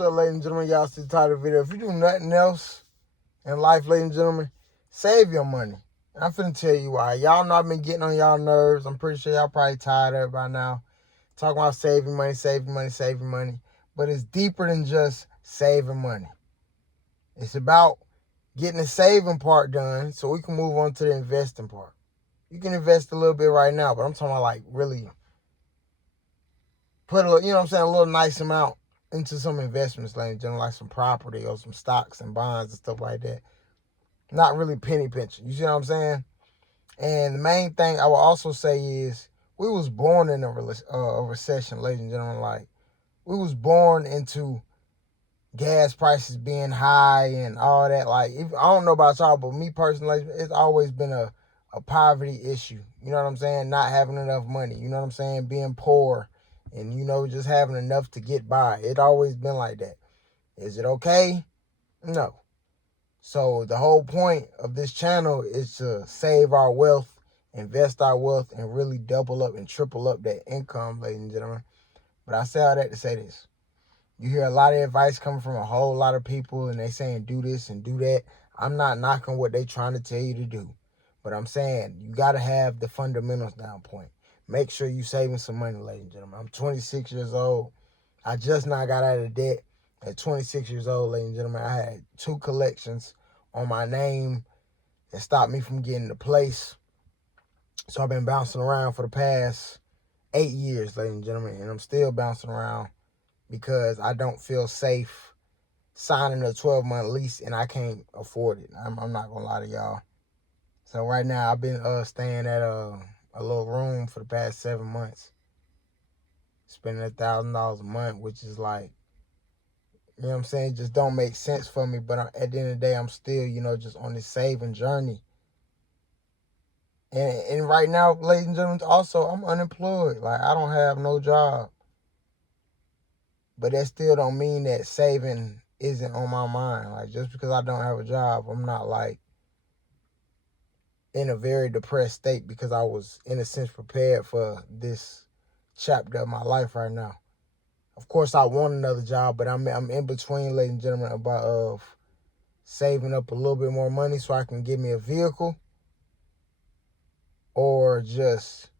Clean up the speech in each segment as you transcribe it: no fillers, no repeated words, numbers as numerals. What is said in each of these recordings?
So, ladies and gentlemen, y'all see the title of the video. If you do nothing else in life, ladies and gentlemen, save your money. And I'm finna tell you why. Y'all know I've been getting on y'all nerves. I'm pretty sure y'all probably tired of it by now. Talking about saving money, saving money, saving money. But it's deeper than just saving money. It's about getting the saving part done so we can move on to the investing part. You can invest a little bit right now, but I'm talking about like really put a, you know what I'm saying, a little nice amount into some investments, ladies and gentlemen, like some property or some stocks and bonds and stuff like that. Not really penny pinching. You see what I'm saying? And the main thing I will also say is we was born in a recession, ladies and gentlemen. Like, we was born into gas prices being high and all that. Like, I don't know about y'all, but me personally, it's always been a poverty issue. You know what I'm saying? Not having enough money. You know what I'm saying? Being poor and, just having enough to get by. It always been like that. Is it okay? No. So the whole point of this channel is to save our wealth, invest our wealth, and really double up and triple up that income, ladies and gentlemen. But I say all that to say this. You hear a lot of advice coming from a whole lot of people, and they saying do this and do that. I'm not knocking what they trying to tell you to do. But I'm saying you got to have the fundamentals down point. Make sure you saving some money, ladies and gentlemen. I'm 26 years old. I just now got out of debt. At 26 years old, ladies and gentlemen, I had 2 collections on my name that stopped me from getting the place. So I've been bouncing around for the past 8 years, ladies and gentlemen, and I'm still bouncing around because I don't feel safe signing a 12-month lease and I can't afford it. I'm not going to lie to y'all. So right now I've been staying at a little room for the past 7 months, spending $1,000 a month, which is like, you know what I'm saying, just don't make sense for me. But at the end of the day, I'm still, just on this saving journey. And right now, ladies and gentlemen, also, I'm unemployed. Like, I don't have no job. But that still don't mean that saving isn't on my mind. Like, just because I don't have a job, I'm not, like, in a very depressed state because I was, in a sense, prepared for this chapter of my life right now. Of course, I want another job, but I'm in between, ladies and gentlemen, about saving up a little bit more money so I can get me a vehicle, or just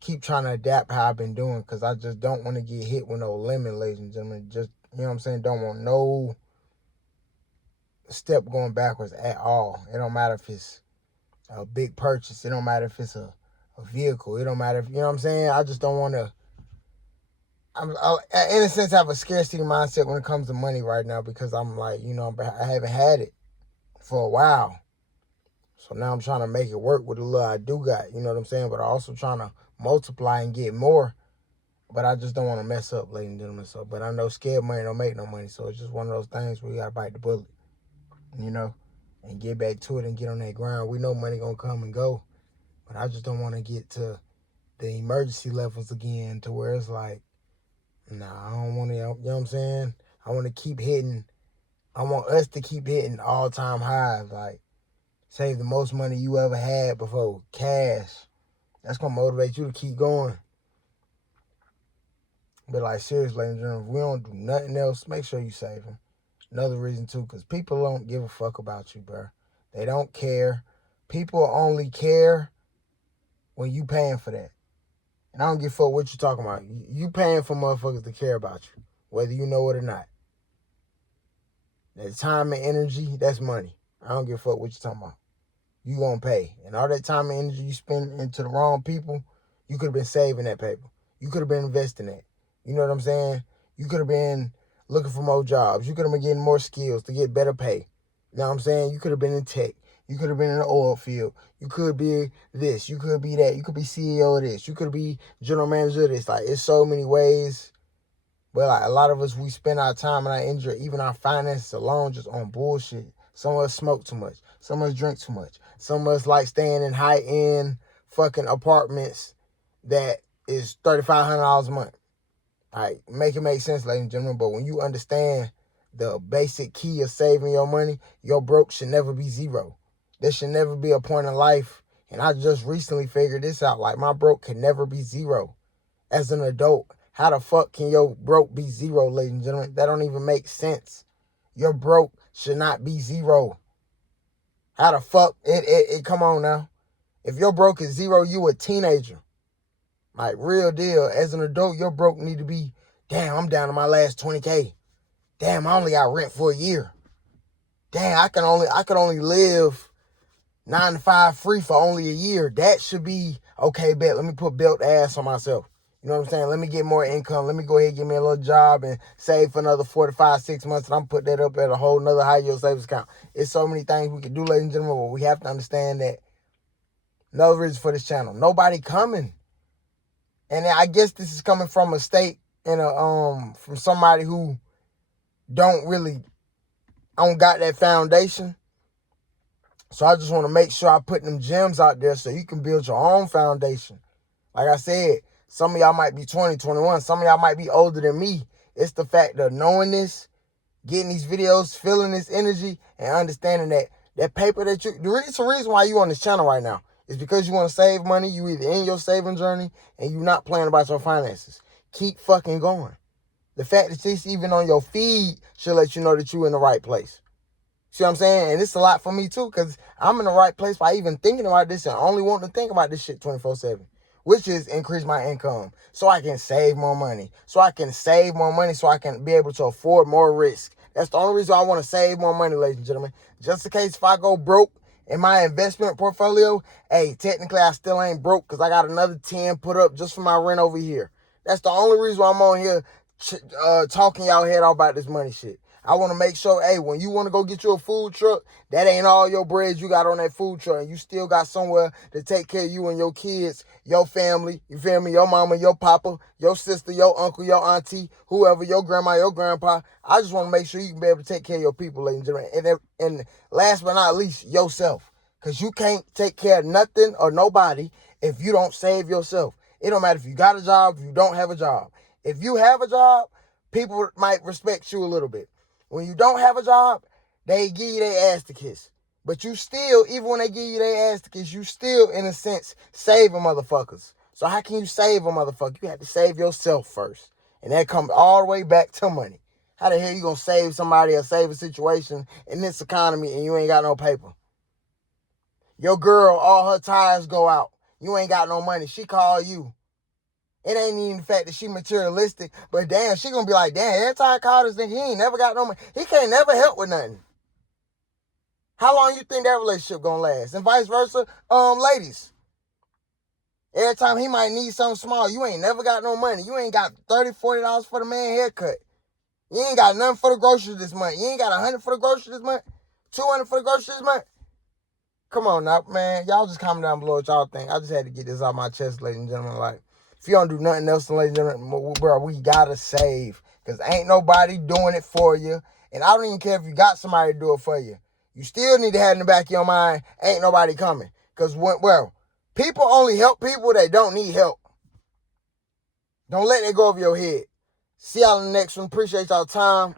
keep trying to adapt how I've been doing, because I just don't want to get hit with no lemon, ladies and gentlemen. Just, you know what I'm saying, don't want no step going backwards at all. It don't matter if it's a big purchase. It don't matter if it's a vehicle. It don't matter if, you know what I'm saying, I just don't want to, in a sense, have a scarcity mindset when it comes to money right now, because I'm like, I haven't had it for a while. So now I'm trying to make it work with the little I do got, you know what I'm saying? But I'm also trying to multiply and get more. But I just don't want to mess up, ladies and gentlemen. So, but I know scared money don't make no money. So it's just one of those things where you got to bite the bullet, and get back to it and get on that ground. We know money going to come and go. But I just don't want to get to the emergency levels again to where it's like, nah, I don't want to, you know what I'm saying? I want to keep hitting. I want us to keep hitting all-time highs. Like, save the most money you ever had before. Cash. That's going to motivate you to keep going. But, like, seriously, ladies and gentlemen, if we don't do nothing else, make sure you save them. Another reason, too, because people don't give a fuck about you, bro. They don't care. People only care when you paying for that. And I don't give a fuck what you talking about. You paying for motherfuckers to care about you, whether you know it or not. That time and energy, that's money. I don't give a fuck what you talking about. You gonna pay. And all that time and energy you spend into the wrong people, you could have been saving that paper. You could have been investing that. You know what I'm saying? You could have been looking for more jobs. You could have been getting more skills to get better pay. You know what I'm saying? You could have been in tech. You could have been in the oil field. You could be this. You could be that. You could be CEO of this. You could be general manager of this. Like, it's so many ways. But like, a lot of us, we spend our time and our energy, even our finances alone, just on bullshit. Some of us smoke too much. Some of us drink too much. Some of us like staying in high-end fucking apartments that is $3,500 a month. Like, make it make sense, ladies and gentlemen. But when you understand the basic key of saving your money, your broke should never be zero. There should never be a point in life, and I just recently figured this out, like, my broke can never be zero. As an adult, How the fuck can your broke be zero, ladies and gentlemen? That don't even make sense. Your broke should not be zero. How the fuck? Come on now. If your broke is zero, you a teenager. Like, real deal. As an adult, your broke need to be, damn, I'm down to my last 20K. Damn, I only got rent for a year. Damn, I could only live 9 to 5 free for only a year. That should be, okay, bet, let me put belt ass on myself. You know what I'm saying? Let me get more income. Let me go ahead and get me a little job and save for another 4 to 5, 6 months. And I'm putting that up at a whole nother high yield savings account. It's so many things we can do, ladies and gentlemen, but we have to understand that another reason for this channel, nobody coming. And I guess this is coming from a state and from somebody who don't got that foundation. So I just want to make sure I put them gems out there so you can build your own foundation. Like I said, some of y'all might be 20, 21. Some of y'all might be older than me. It's the fact of knowing this, getting these videos, feeling this energy, and understanding that paper that it's the reason why you on this channel right now. It's because you want to save money. You either in your saving journey and you're not playing about your finances. Keep fucking going. The fact that this even on your feed should let you know that you're in the right place. See what I'm saying? And it's a lot for me too, because I'm in the right place by even thinking about this and only wanting to think about this shit 24/7, which is increase my income so I can save more money, so I can be able to afford more risk. That's the only reason I want to save more money, ladies and gentlemen. Just in case if I go broke in my investment portfolio, hey, technically I still ain't broke because I got another 10 put up just for my rent over here. That's the only reason why I'm on here talking y'all head off about this money shit. I want to make sure, hey, when you want to go get you a food truck, that ain't all your bread you got on that food truck. And you still got somewhere to take care of you and your kids, your family, you feel me, your mama, your papa, your sister, your uncle, your auntie, whoever, your grandma, your grandpa. I just want to make sure you can be able to take care of your people, ladies and gentlemen. And last but not least, yourself. Because you can't take care of nothing or nobody if you don't save yourself. It don't matter if you got a job, if you don't have a job. If you have a job, people might respect you a little bit. When you don't have a job, they give you their ass to kiss. But you still, even when they give you their ass to kiss, you still, in a sense, saving motherfuckers. So how can you save a motherfucker? You have to save yourself first. And that comes all the way back to money. How the hell you gonna save somebody or save a situation in this economy and you ain't got no paper? Your girl, all her tires go out. You ain't got no money. She call you. It ain't even the fact that she materialistic, but damn, she gonna be like, damn, every time I call this nigga, he ain't never got no money. He can't never help with nothing. How long you think that relationship gonna last? And vice versa, ladies. Every time he might need something small, you ain't never got no money. You ain't got $30, $40 for the man haircut. You ain't got nothing for the groceries this month. You ain't got 100 for the groceries this month. 200 for the groceries this month. Come on now, man. Y'all just comment down below what y'all think. I just had to get this off my chest, ladies and gentlemen. Like, if you don't do nothing else, ladies and gentlemen, bro, we gotta save. Because ain't nobody doing it for you. And I don't even care if you got somebody to do it for you. You still need to have in the back of your mind, ain't nobody coming. Because, people only help people that don't need help. Don't let that go over your head. See y'all in the next one. Appreciate y'all time.